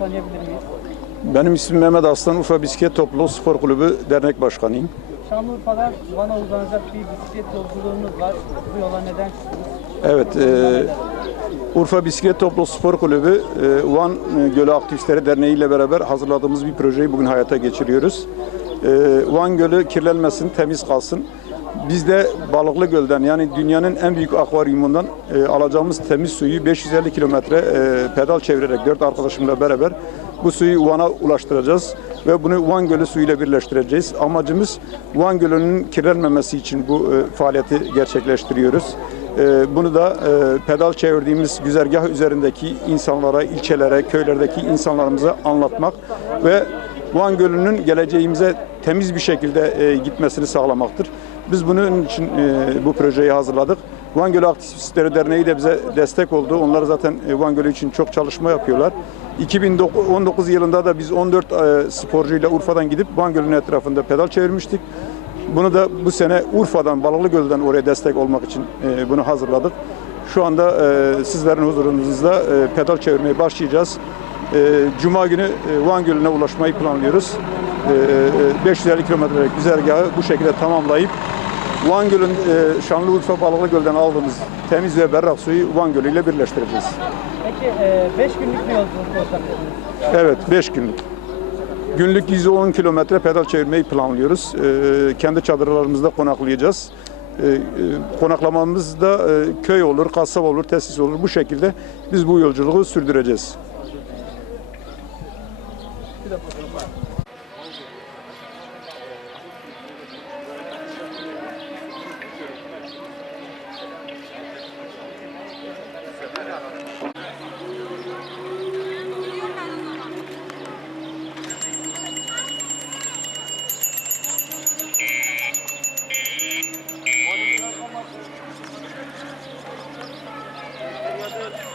tanıyabilir miyiz? Benim ismim Mehmet Aslan, Urfa Bisiklet Topluluğu Spor Kulübü Dernek Başkanıyım. Şanlıurfa'dan Van'a uzanacak bir bisiklet yolculuğunuz var. Bu yola neden çıktınız? Evet, e, Urfa Bisiklet Topluluğu Spor Kulübü e, Van e, Gölü Aktivistleri Derneği ile beraber hazırladığımız bir projeyi bugün hayata geçiriyoruz. E, Van Gölü kirlenmesin, temiz kalsın. Biz de Balıklı Göl'den yani dünyanın en büyük akvaryumundan e, alacağımız temiz suyu 550 kilometre e, pedal çevirerek dört arkadaşımla beraber bu suyu Van'a ulaştıracağız ve bunu Van Gölü suyuyla birleştireceğiz. Amacımız Van Gölü'nün kirlenmemesi için bu e, faaliyeti gerçekleştiriyoruz. E, bunu da e, pedal çevirdiğimiz güzergah üzerindeki insanlara, ilçelere, köylerdeki insanlarımıza anlatmak ve Van Gölü'nün geleceğimize temiz bir şekilde e, gitmesini sağlamaktır. Biz bunun için e, bu projeyi hazırladık. Van Gölü Aktivistleri Derneği de bize destek oldu. Onlar zaten e, Van Gölü için çok çalışma yapıyorlar. 2019 yılında da biz 14 e, sporcuyla Urfa'dan gidip Van Gölü'nün etrafında pedal çevirmiştik. Bunu da bu sene Urfa'dan, Balıklıgöl'den oraya destek olmak için e, bunu hazırladık. Şu anda sizlerin huzurunuzda pedal çevirmeye başlayacağız. Cuma günü e, Van Gölü'ne ulaşmayı planlıyoruz. E, 550 kilometrelik güzergahı bu şekilde tamamlayıp Van Gölü'nün e, Şanlıurfa Balıklıgöl'den aldığımız temiz ve berrak suyu Van Gölü ile birleştireceğiz. Peki 5 günlük bir yolculuk olacak. Evet 5 günlük. Günlük 110 kilometre pedal çevirmeyi planlıyoruz. Ee, kendi çadırlarımızda konaklayacağız. Ee, e, konaklamamız da e, köy olur, kasaba olur, tesis olur. Bu şekilde biz bu yolculuğu sürdüreceğiz.